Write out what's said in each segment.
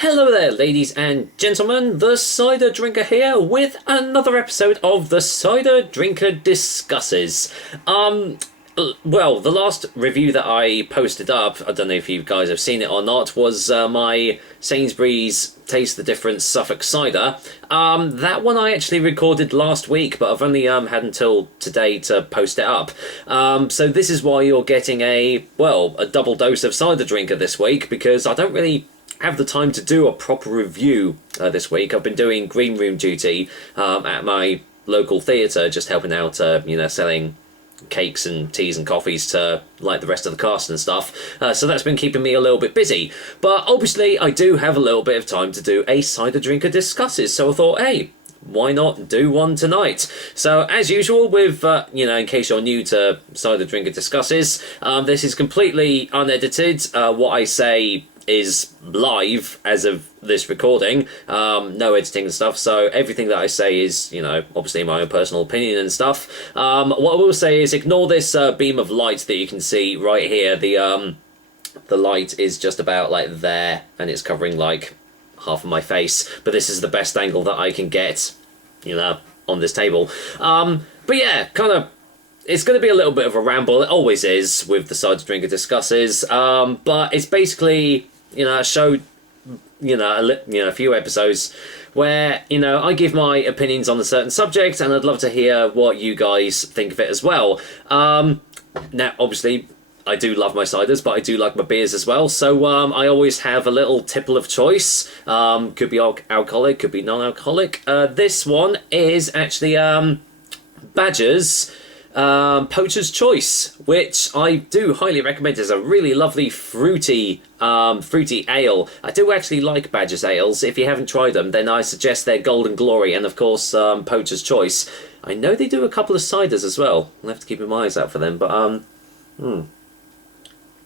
Hello there, ladies and gentlemen, the Cider Drinker here with another episode of the Cider Drinker Discusses. Well, the last review that I posted up, I don't know if you guys have seen it or not, was my Sainsbury's Taste the Difference Suffolk Cider. That one I actually recorded last week, but I've only had until today to post it up. So this is why you're getting a double dose of Cider Drinker this week, because I don't really have the time to do a proper review this week. I've been doing green room duty at my local theatre, just helping out, selling cakes and teas and coffees to like the rest of the cast and stuff. So that's been keeping me a little bit busy. But obviously I do have a little bit of time to do a Cider Drinker Discusses, so I thought, hey, why not do one tonight? So, as usual, with, in case you're new to Cider Drinker Discusses, this is completely unedited. What I say is live as of this recording, no editing and stuff, so everything that I say is, obviously my own personal opinion and stuff. What I will say is ignore this beam of light that you can see right here. The light is just about like there, and it's covering like half of my face, but this is the best angle that I can get, on this table. But yeah, it's going to be a little bit of a ramble. It always is with the Cider Drinker Discusses, but it's basically, a show, a few episodes where, I give my opinions on a certain subject, and I'd love to hear what you guys think of it as well. Now, obviously, I do love my ciders, but I do like my beers as well, so I always have a little tipple of choice. Could be alcoholic, could be non-alcoholic. This one is actually Badger's Poacher's Choice, which I do highly recommend. It's a really lovely fruity ale. I do actually like Badger's ales. If you haven't tried them, then I suggest their Golden Glory and of course Poacher's Choice. I know they do a couple of ciders as well. I'll have to keep my eyes out for them, but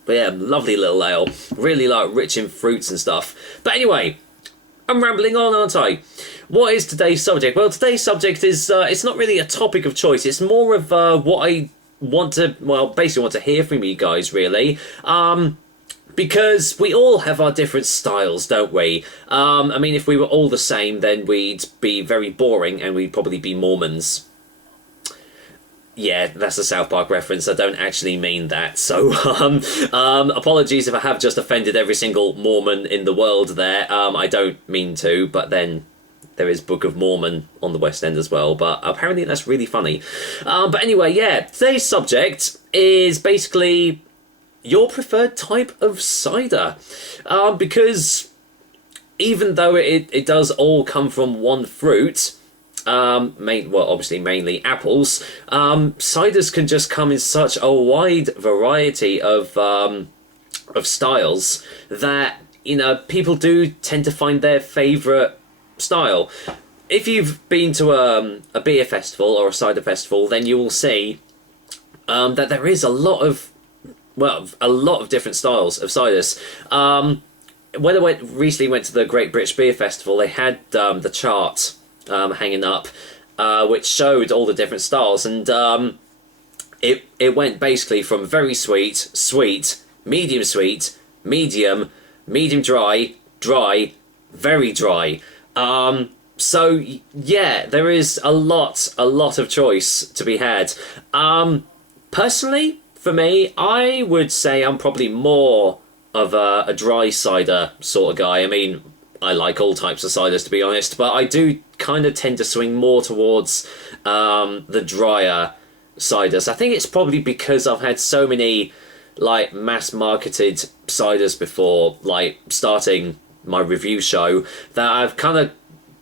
But yeah, lovely little ale. Really rich in fruits and stuff. But anyway, I'm rambling on, aren't I? What is today's subject? Well, today's subject is, it's not really a topic of choice. It's more of what I basically want to hear from you guys, really. Because we all have our different styles, don't we? I mean, if we were all the same, then we'd be very boring and we'd probably be Mormons. Yeah, that's a South Park reference. I don't actually mean that. So, apologies if I have just offended every single Mormon in the world there. I don't mean to, but then there is Book of Mormon on the West End as well. But apparently that's really funny. But anyway, yeah, today's subject is basically your preferred type of cider. Because even though it does all come from one fruit, obviously mainly apples, ciders can just come in such a wide variety of styles that, people do tend to find their favourite style. If you've been to a beer festival or a cider festival, then you will see that there is a lot of different styles of ciders. When I recently went to the Great British Beer Festival, they had the chart hanging up, which showed all the different styles, and it went basically from very sweet, medium sweet, medium dry, very dry. So yeah, there is a lot of choice to be had. Personally, for me, I would say I'm probably more of a dry cider sort of guy. I mean, I like all types of ciders, to be honest, but I do kind of tend to swing more towards the drier ciders. I think it's probably because I've had so many mass-marketed ciders before, starting my review show, that I've kind of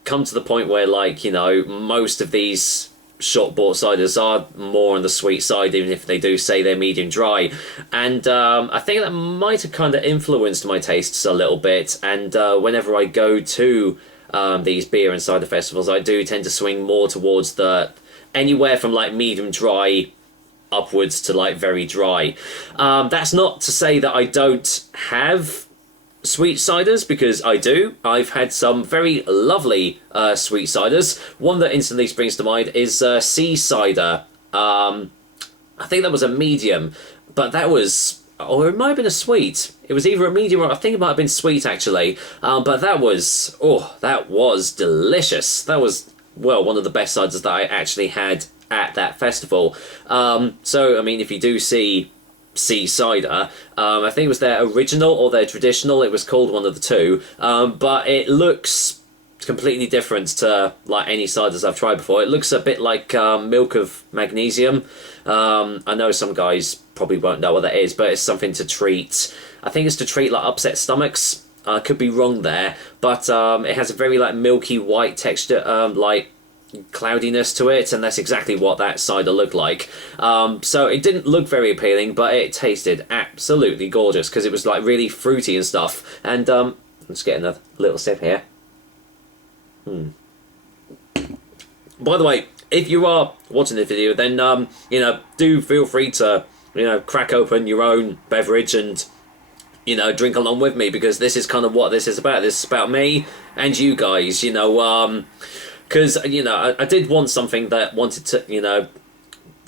come to the point where, most of these short-bought ciders are more on the sweet side, even if they do say they're medium dry. And I think that might have kind of influenced my tastes a little bit. And whenever I go to these beer and cider festivals, I do tend to swing more towards anywhere from medium dry upwards to very dry. That's not to say that I don't have sweet ciders, because I do. I've had some very lovely sweet ciders. One that instantly springs to mind is Sea Cider. I think that was a medium, but that was or it might have been a sweet. It was either a medium or I think it might have been sweet actually. But that was delicious. That was, well, one of the best ciders that I actually had at that festival. So I mean, if you do see Cider, I think it was their original or their traditional. It was called one of the two. But it looks completely different to like any ciders I've tried before. It looks a bit like milk of magnesium. I know some guys probably won't know what that is, but it's something to treat. I think it's to treat like upset stomachs. I could be wrong there, but it has a very like milky white texture, like cloudiness to it, and that's exactly what that cider looked like. So it didn't look very appealing, but it tasted absolutely gorgeous because it was like really fruity and stuff. And let's get another little sip here. By the way, if you are watching the video, then you know, do feel free to, you know, crack open your own beverage and, you know, drink along with me, because this is kind of what this is about. This is about me and you guys, you know, because, you know, I did want something that wanted to, you know,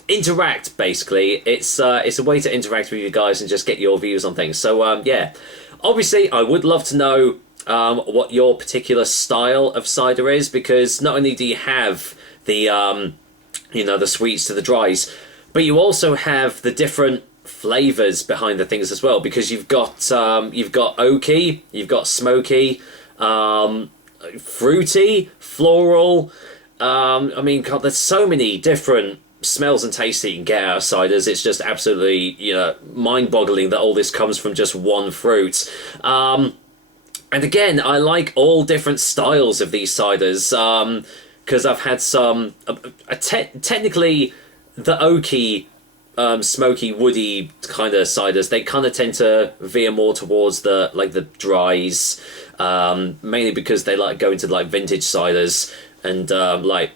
interact, basically. It's a way to interact with you guys and just get your views on things. So, yeah, obviously, I would love to know what your particular style of cider is, because not only do you have the, you know, the sweets to the dries, but you also have the different flavors behind the things as well, because you've got oaky, you've got smoky, fruity, floral. I mean, God, there's so many different smells and tastes that you can get out of ciders. It's just absolutely, you know, mind-boggling that all this comes from just one fruit. And again, I like all different styles of these ciders, because I've had some, technically, the oaky, smoky, woody kind of ciders, they kind of tend to veer more towards the, like, the dries, mainly because they like go into, like, vintage ciders and, like,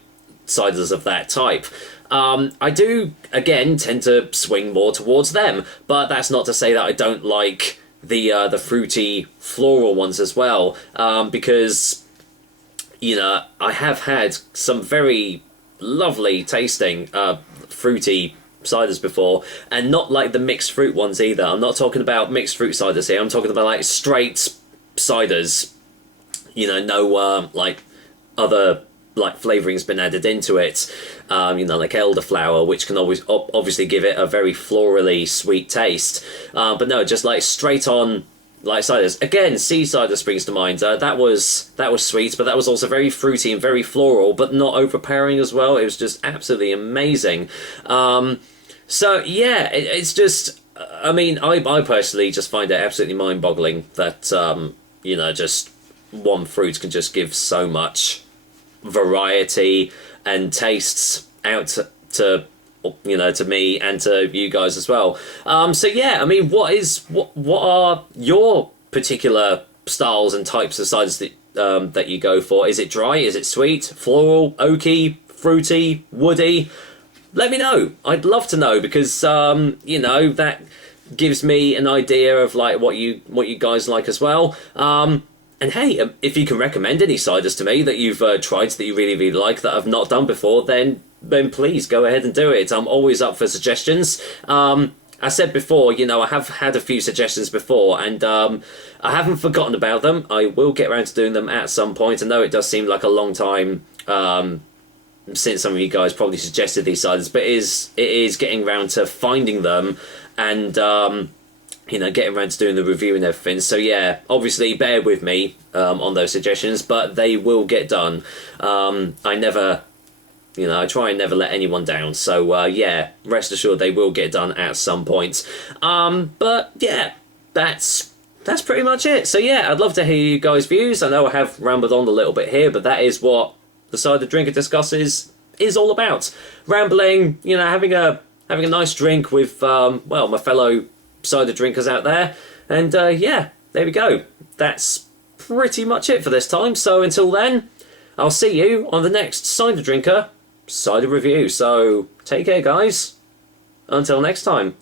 ciders of that type. I do, again, tend to swing more towards them, but that's not to say that I don't like the fruity floral ones as well, because, you know, I have had some very lovely tasting fruity ciders before, and not like the mixed fruit ones either. I'm not talking about mixed fruit ciders here. I'm talking about like straight ciders, you know, no like other like flavoring's been added into it, you know, like elderflower, which can always obviously give it a very florally sweet taste. But no, just like straight on like ciders. Again, sea cider springs to mind. That was sweet, but that was also very fruity and very floral, but not overpowering as well. It was just absolutely amazing. So yeah, it's just, I mean, I personally just find it absolutely mind-boggling that you know, just one fruit can just give so much variety and tastes out to you know, to me and to you guys as well. So yeah, I mean, what are your particular styles and types of ciders that that you go for? Is it dry? Is it sweet? Floral? Oaky? Fruity? Woody? Let me know. I'd love to know, because you know, that gives me an idea of like what you guys like as well. And hey, if you can recommend any ciders to me that you've tried that you really like that I've not done before, then please go ahead and do it. I'm always up for suggestions. I said before, you know, I have had a few suggestions before, and I haven't forgotten about them. I will get around to doing them at some point. I know it does seem like a long time since some of you guys probably suggested these ciders, but it is getting around to finding them and you know, getting around to doing the review and everything. So yeah, obviously bear with me on those suggestions, but they will get done. I never, you know, I try and never let anyone down. So yeah, rest assured they will get done at some point. But yeah, that's pretty much it. So yeah, I'd love to hear you guys' views. I know I have rambled on a little bit here, but that is what the Cider Drinker Discusses is all about. Rambling, you know, having a nice drink with well, my fellow cider drinkers out there, and yeah, there we go. That's pretty much it for this time. So until then, I'll see you on the next Cider Drinker cider review. So take care, guys. Until next time.